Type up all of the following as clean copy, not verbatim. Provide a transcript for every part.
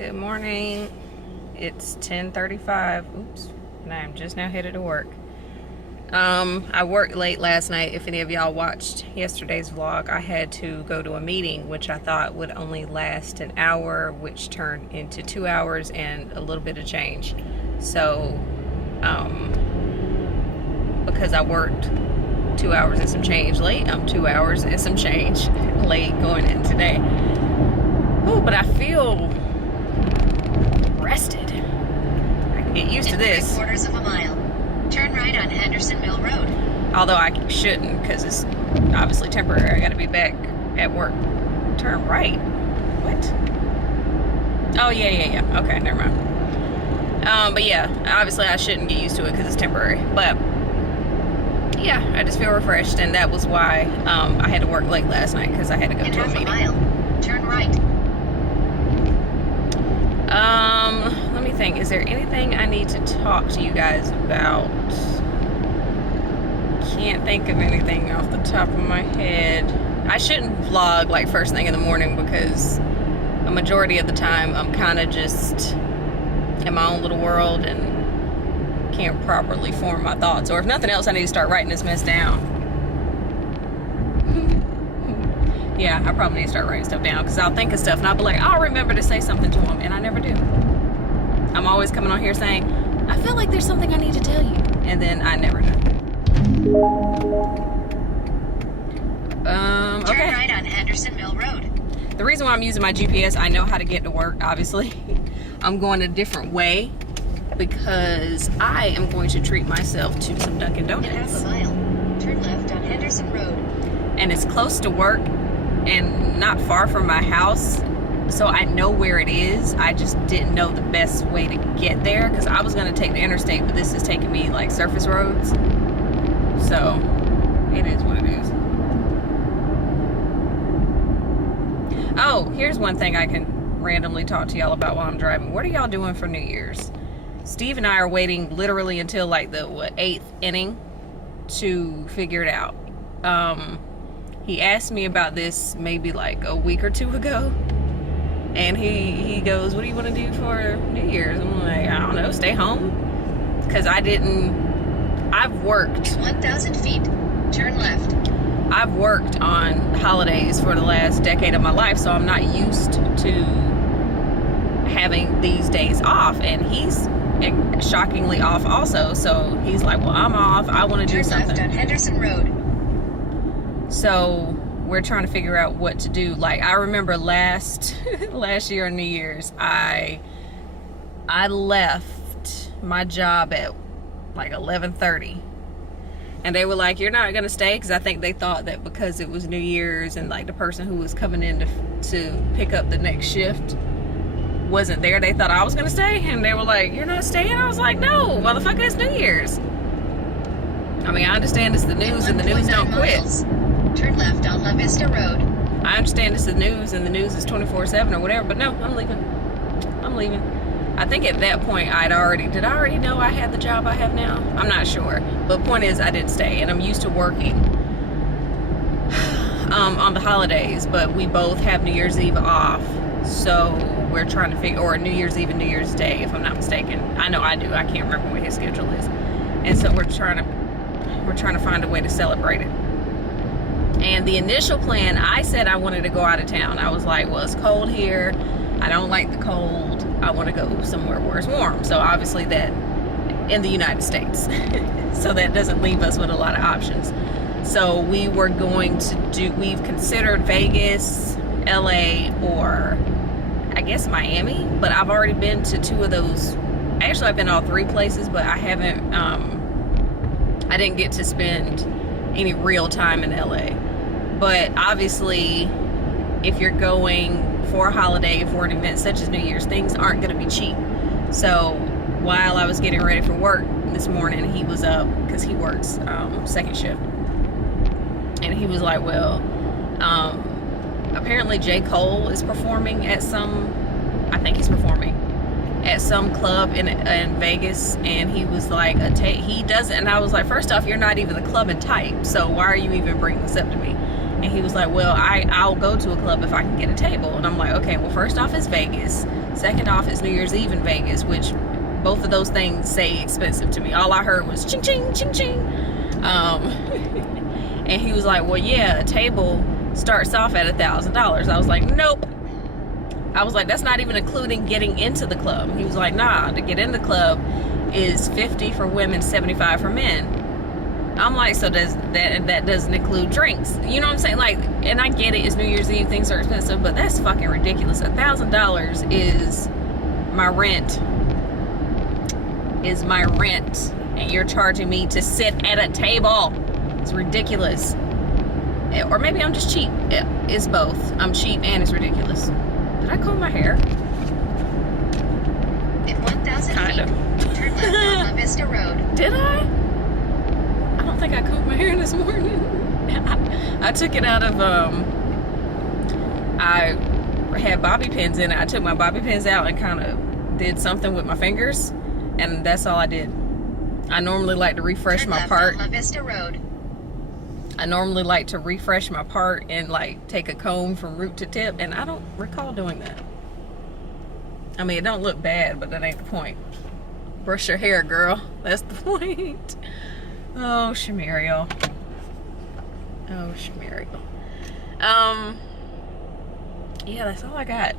Good morning. It's 10:35. Oops. And I'm just now headed to work. I worked late last night. If any of y'all watched yesterday's vlog, I had to go to a meeting, which I thought would only last an hour, which turned into 2 hours and a little bit of change. So, because I worked 2 hours and some change late, I'm 2 hours and some change late going in today. Oh, but I feel rested. I can get used to this. 3/4 of a mile. Turn right on Henderson Mill Road. Although I shouldn't, because it's obviously temporary. I gotta be back at work. Turn right. What? Oh, yeah. Okay, never mind. But yeah, obviously I shouldn't get used to it because it's temporary. But yeah, I just feel refreshed, and that was why I had to work late last night, because I had to go In to a half a meeting. mile. Turn right. Let me think. Is there anything I need to talk to you guys about? Can't think of anything off the top of my head. I shouldn't vlog like first thing in the morning, because a majority of the time I'm kind of just in my own little world and can't properly form my thoughts. Or if nothing else, I need to start writing this mess down. Yeah, I probably need to start writing stuff down, because I'll think of stuff and I'll be like, I'll remember to say something to them, and I never do. I'm always coming on here saying, I feel like there's something I need to tell you, and then I never do. Okay. Turn right on Henderson Mill Road. The reason why I'm using my GPS, I know how to get to work, obviously. I'm going a different way because I am going to treat myself to some Dunkin' In half Donuts. a mile. Turn left on Henderson Road. And it's close to work and not far from my house, so I know where it is. I just didn't know the best way to get there, because I was going to take the interstate, but this is taking me like surface roads. So it is what it is. Oh, here's one thing I can randomly talk to y'all about while I'm driving. What are y'all doing for New Year's? Steve and I are waiting literally until like the 8th inning to figure it out. He asked me about this maybe like a week or two ago, and he goes, what do you want to do for New Year's? I'm like, I don't know, stay home, because I've worked 1,000 feet. Turn left. I've worked on holidays for the last decade of my life, so I'm not used to having these days off, and he's shockingly off also. So he's like, well, I'm off, I want to do Turn left something. on Henderson Road. So we're trying to figure out what to do. Like, I remember last year on New Year's, I left my job at like 11:30, and they were like, you're not gonna stay, because I think they thought that because it was New Year's and like the person who was coming in to pick up the next shift wasn't there, they thought I was gonna stay, and they were like, you're not staying? I was like, no, motherfucker, it's New Year's. I mean, I understand it's the news and the news don't quit. Turn left on La Vista Road. I understand it's the news and the news is 24/7 or whatever, but no, I'm leaving. I think at that point did I already know I had the job I have now? I'm not sure. But point is, I did stay, and I'm used to working on the holidays, but we both have New Year's Eve off, so we're trying to figure, or New Year's Eve and New Year's Day, if I'm not mistaken. I know I do. I can't remember what his schedule is. And so we're trying to find a way to celebrate it. And the initial plan, I said I wanted to go out of town. I was like, well, it's cold here. I don't like the cold. I want to go somewhere where it's warm. So obviously that in the United States. So that doesn't leave us with a lot of options. So we were going to we've considered Vegas, LA, or I guess Miami. But I've already been to 2 of those. Actually, I've been all 3 places, but I haven't, I didn't get to spend any real time in LA. But obviously, if you're going for a holiday, for an event such as New Year's, things aren't going to be cheap. So while I was getting ready for work this morning, he was up, because he works second shift, and he was like, well, apparently J. Cole is performing at I think he's performing at some club in Vegas, and he was like, he doesn't, and I was like, first off, you're not even the club and type, so why are you even bringing this up to me? And he was like, well, I'll go to a club if I can get a table. And I'm like, okay, well, first off, it's Vegas. Second off is New Year's Eve in Vegas, which both of those things say expensive to me. All I heard was ching ching ching ching. And he was like, well, yeah, a table starts off at $1,000. I was like, nope. I was like, that's not even including getting into the club. He was like, nah, to get in the club is $50 for women, $75 for men. I'm like, so does that doesn't include drinks? You know what I'm saying? Like, and I get it, it's New Year's Eve, things are expensive, but that's fucking ridiculous. $1,000 is my rent. And you're charging me to sit at a table. It's ridiculous. Or maybe I'm just cheap. It's both. I'm cheap and it's ridiculous. Did I comb my hair? In 1,000 Kind feet, of. turn left on La Vista Road. Did I? I don't think I combed my hair this morning. I took it out of, I had bobby pins in it. I took my bobby pins out and kind of did something with my fingers, and that's all I did. I normally like to refresh Turn my left part. on La Vista Road. I normally like to refresh my part and like take a comb from root to tip, and I don't recall doing that. I mean, it don't look bad, but that ain't the point. Brush your hair, girl. That's the point. Oh, Shumuriel. Oh, Shumuriel. Yeah, that's all I got.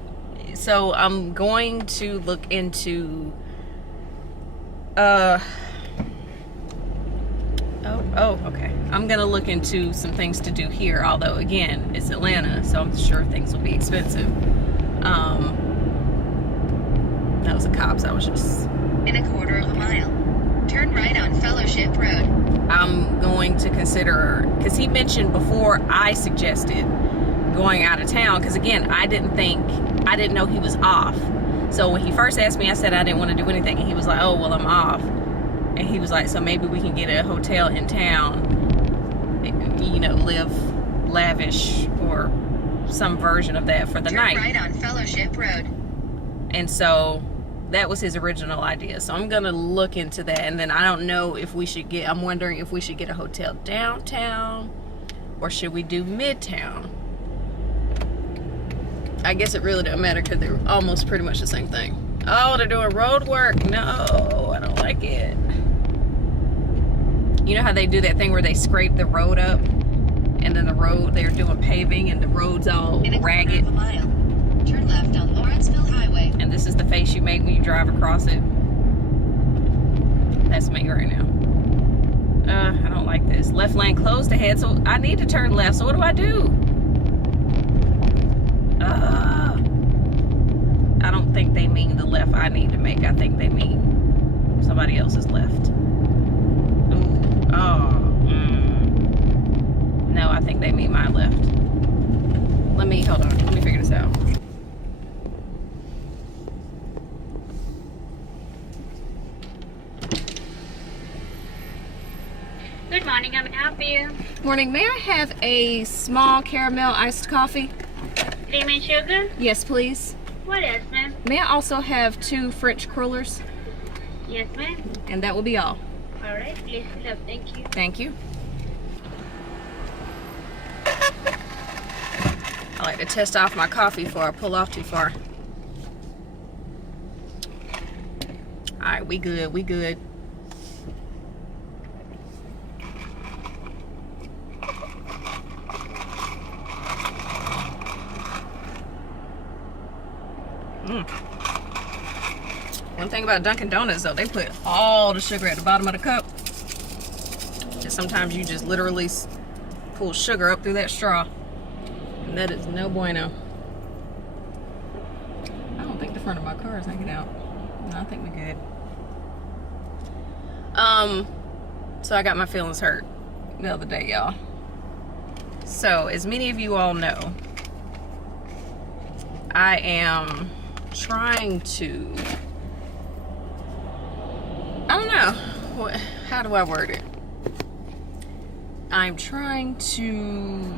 So I'm going to look into okay. I'm gonna look into some things to do here, although again, it's Atlanta, so I'm sure things will be expensive. That was the cops. I was just... In a quarter of a mile, turn right on Fellowship Road. I'm going to consider, because he mentioned before I suggested going out of town, because again, I didn't know he was off. So when he first asked me, I said I didn't want to do anything, and he was like, oh, well, I'm off. And he was like, so maybe we can get a hotel in town, you know, live lavish or some version of that for the night. Turn right on Fellowship Road. And so that was his original idea. So I'm gonna look into that, and then I don't know if we should get, I'm wondering if we should get a hotel downtown or should we do midtown. I guess it really doesn't matter because they're almost pretty much the same thing. Oh, they're doing road work. No, I don't like it. You know how they do that thing where they scrape the road up, and then the road, they're doing paving and the road's all In a ragged. quarter of a mile, turn left on Lawrenceville Highway. And this is the face you make when you drive across it. That's me right now. I don't like this. Left lane closed ahead, so I need to turn left. So what do I do? I don't think they mean the left I need to make. I think they mean somebody else's left. Ooh. Oh. No, I think they mean my left. Hold on. Let me figure this out. Good morning, I'm help you. Morning. May I have a small caramel iced coffee? Cream and sugar? Yes, please. What else, ma'am? May I also have 2 French crullers? Yes, ma'am. And that will be all. All right, please fill up. Thank you. Thank you. I like to test off my coffee before I pull off too far. Alright, we good, we good. One thing about Dunkin' Donuts though, they put all the sugar at the bottom of the cup. And sometimes you just literally pull sugar up through that straw. And that is no bueno. I don't think the front of my car is hanging out. No, I think we're good. So I got my feelings hurt the other day, y'all. So, as many of you all know, I am trying to, I don't know, how do I word it? I'm trying to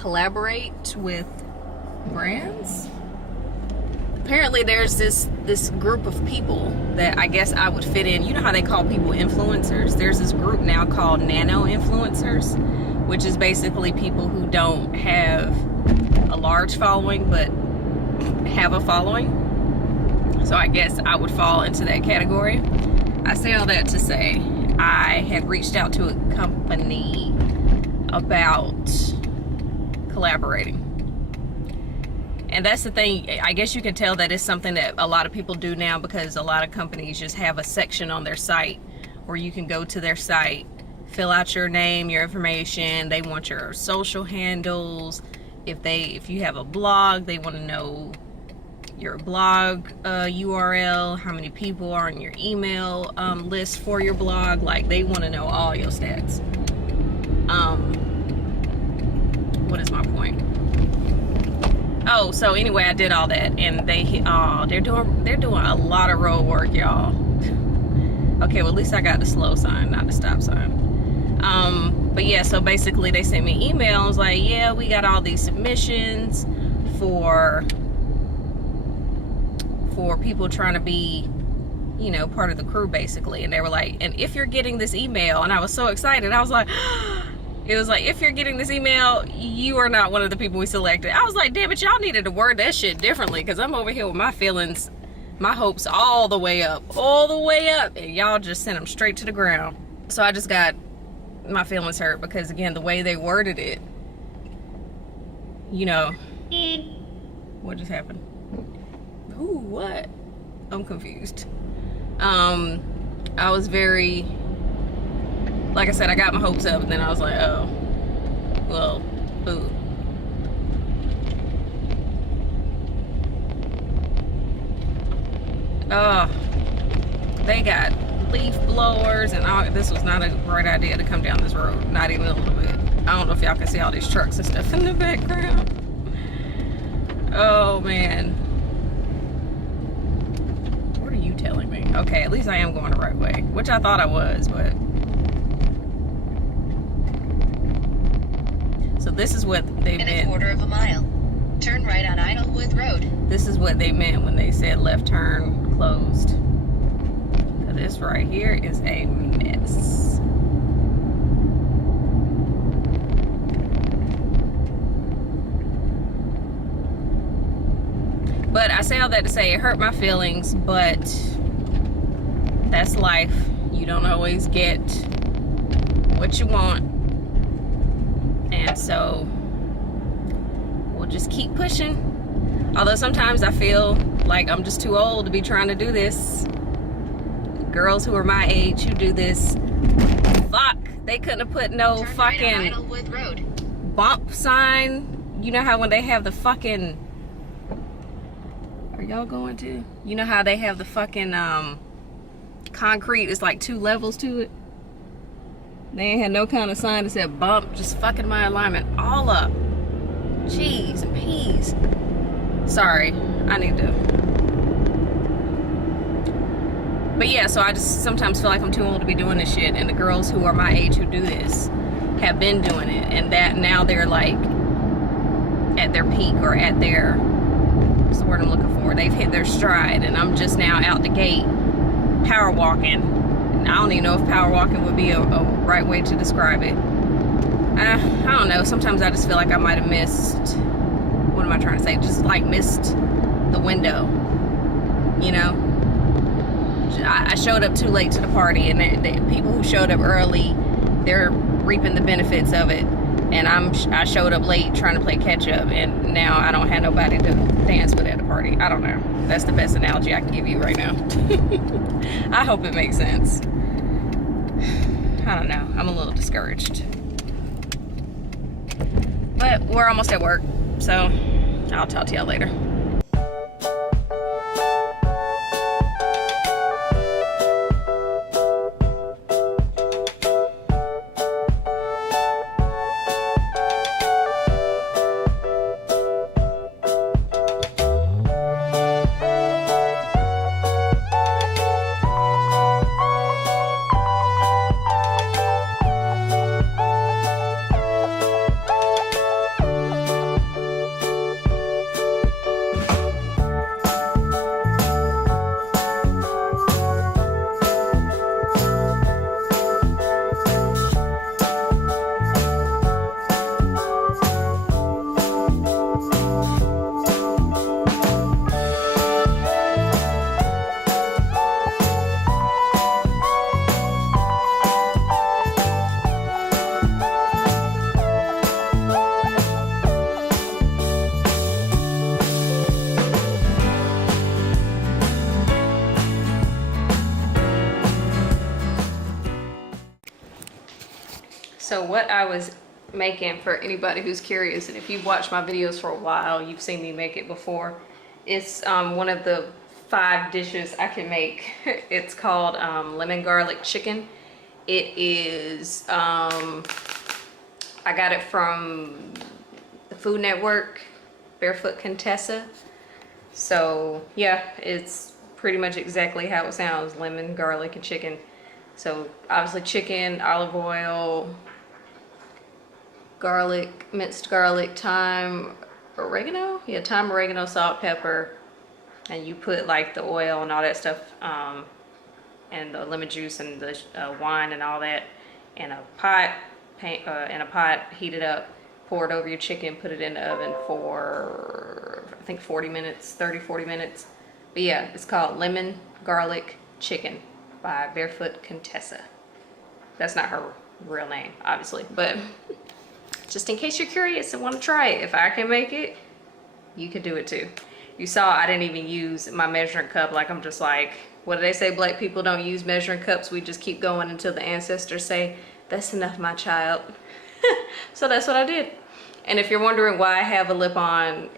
collaborate with brands. Apparently there's this group of people that I guess I would fit in. You know how they call people influencers? There's this group now called nano influencers, which is basically people who don't have a large following but have a following. So I guess I would fall into that category. I say all that to say I had reached out to a company about collaborating. And that's the thing, I guess you can tell that it's something that a lot of people do now, because a lot of companies just have a section on their site where you can go to their site, fill out your name, your information. They want your social handles. If you have a blog, they want to know your blog URL, how many people are on your email list for your blog. Like, they want to know all your stats. What is my point? Oh, so anyway, I did all that, and they're doing a lot of road work, y'all. Okay, well, at least I got the slow sign, not the stop sign. But yeah, so basically they sent me emails like, yeah, we got all these submissions for people trying to be, you know, part of the crew, basically. And they were like, and if you're getting this email, and I was so excited, I was like, it was like, if you're getting this email, you are not one of the people we selected. I was like, damn it, y'all needed to word that shit differently, because I'm over here with my feelings, my hopes all the way up, and y'all just sent them straight to the ground. So I just got my feelings hurt, because again, the way they worded it, you know. What just happened? Ooh, what? I'm confused. I was very, like I said, I got my hopes up, and then I was like, oh, well, ooh. Oh, they got leaf blowers and all. This was not a great idea to come down this road, not even a little bit. I don't know if y'all can see all these trucks and stuff in the background. Oh, man. What are you telling me? Okay, at least I am going the right way, which I thought I was, but. So this is what they meant. In a quarter of a mile, turn right on Idlewood Road. This is what they meant when they said left turn closed. This right here is a mess. But I say all that to say it hurt my feelings, but that's life. You don't always get what you want. And so we'll just keep pushing. Although sometimes I feel like I'm just too old to be trying to do this. Girls who are my age who do this, fuck, they couldn't have put no fucking bump sign. You know how when they have the fucking, are y'all going to? You know how they have the fucking concrete, it's like 2 levels to it. They ain't had no kind of sign that said bump, just fucking my alignment all up. Jeez and peas. Sorry, I need to. But yeah, so I just sometimes feel like I'm too old to be doing this shit, and the girls who are my age who do this have been doing it, and that now they're like at their peak, or at their, what's the word I'm looking for? They've hit their stride, and I'm just now out the gate power walking. And I don't even know if power walking would be a right way to describe it. I don't know, sometimes I just feel like I might have missed, what am I trying to say? Just like missed the window, you know? I showed up too late to the party, and the people who showed up early, they're reaping the benefits of it, and I showed up late trying to play catch up, and now I don't have nobody to dance with at the party. I don't know. That's the best analogy I can give you right now. I hope it makes sense. I don't know. I'm a little discouraged, but we're almost at work, so I'll talk to y'all later. So what I was making, for anybody who's curious, and if you've watched my videos for a while, you've seen me make it before. It's one of the 5 dishes I can make. It's called lemon garlic chicken. It is, I got it from the Food Network, Barefoot Contessa. So yeah, it's pretty much exactly how it sounds, lemon, garlic, and chicken. So obviously chicken, olive oil, garlic, minced garlic, thyme, oregano. Yeah, thyme, oregano, salt, pepper. And you put like the oil and all that stuff, and the lemon juice and the wine and all that in a pot, heat it up, pour it over your chicken, put it in the oven for I think 40 minutes, 30-40 minutes. But yeah, it's called lemon garlic chicken by Barefoot Contessa. That's not her real name, obviously, but just in case you're curious and want to try it, if I can make it, you can do it too. You saw I didn't even use my measuring cup. Like, I'm just like, what do they say? Black people don't use measuring cups. We just keep going until the ancestors say, that's enough, my child. So that's what I did. And if you're wondering why I have a lip on,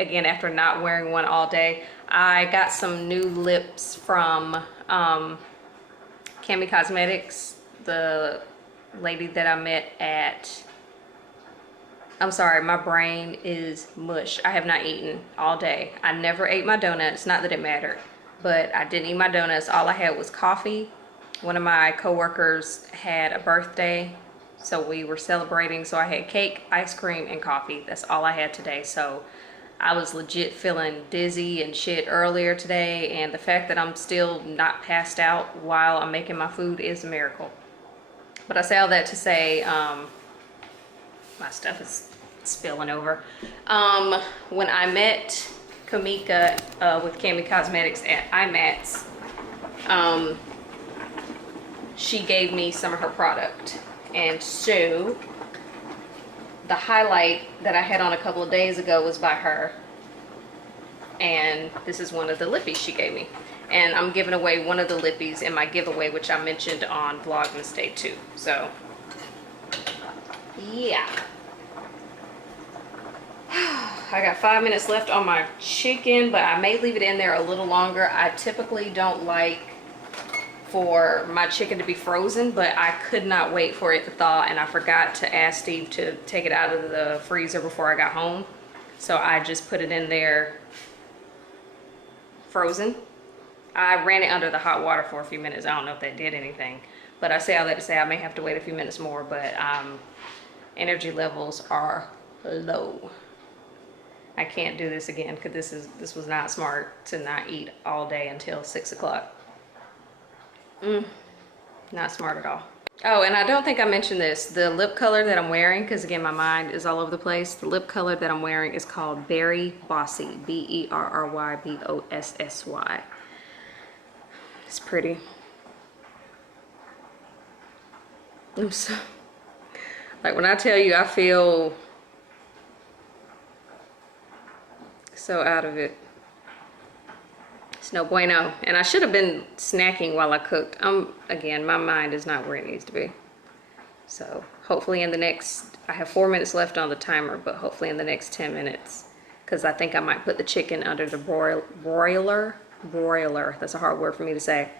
again, after not wearing one all day, I got some new lips from Cami Cosmetics, the lady that I met at, I'm sorry, my brain is mush. I have not eaten all day. I never ate my donuts, not that it mattered, but I didn't eat my donuts. All I had was coffee. One of my coworkers had a birthday, so we were celebrating. So I had cake, ice cream, and coffee. That's all I had today. So I was legit feeling dizzy and shit earlier today, and the fact that I'm still not passed out while I'm making my food is a miracle. But I say all that to say, my stuff is spilling over. When I met Kamika with Cami Cosmetics at IMATS, she gave me some of her product. And so the highlight that I had on a couple of days ago was by her. And this is one of the lippies she gave me. And I'm giving away one of the lippies in my giveaway, which I mentioned on Vlogmas Day 2. So, yeah. I got 5 minutes left on my chicken, but I may leave it in there a little longer. I typically don't like for my chicken to be frozen, but I could not wait for it to thaw, and I forgot to ask Steve to take it out of the freezer before I got home. So I just put it in there frozen. I ran it under the hot water for a few minutes. I don't know if that did anything, but I say all that to say I may have to wait a few minutes more, but energy levels are low. I can't do this again because this was not smart to not eat all day until 6 o'clock. Not smart at all. Oh, and I don't think I mentioned this. The lip color that I'm wearing, because again, my mind is all over the place. The lip color that I'm wearing is called Berry Bossy. Berrybossy. It's pretty. I'm so, like, when I tell you I feel so out of it, it's no bueno. And I should have been snacking while I cooked. Again, my mind is not where it needs to be. So hopefully in the next, I have 4 minutes left on the timer, but hopefully in the next 10 minutes, because I think I might put the chicken under the broiler. That's a hard word for me to say.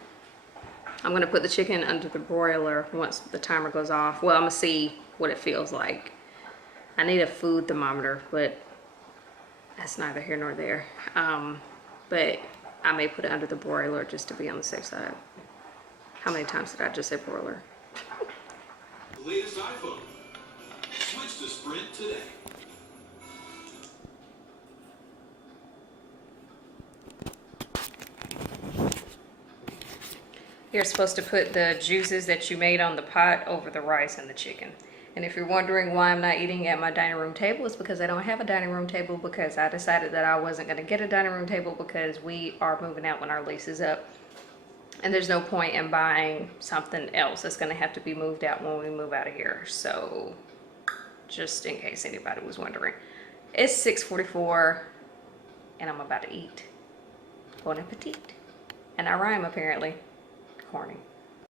I'm gonna put the chicken under the broiler once the timer goes off. Well, I'm gonna see what it feels like. I need a food thermometer, but that's neither here nor there. But I may put it under the broiler just to be on the safe side. How many times did I just say broiler? The latest iPhone. Switch to Sprint today. You're supposed to put the juices that you made on the pot over the rice and the chicken. And if you're wondering why I'm not eating at my dining room table, it's because I don't have a dining room table, because I decided that I wasn't going to get a dining room table because we are moving out when our lease is up. And there's no point in buying something else that's going to have to be moved out when we move out of here. So just in case anybody was wondering. It's 6:44 and I'm about to eat. Bon appetit. And I rhyme apparently. Corny.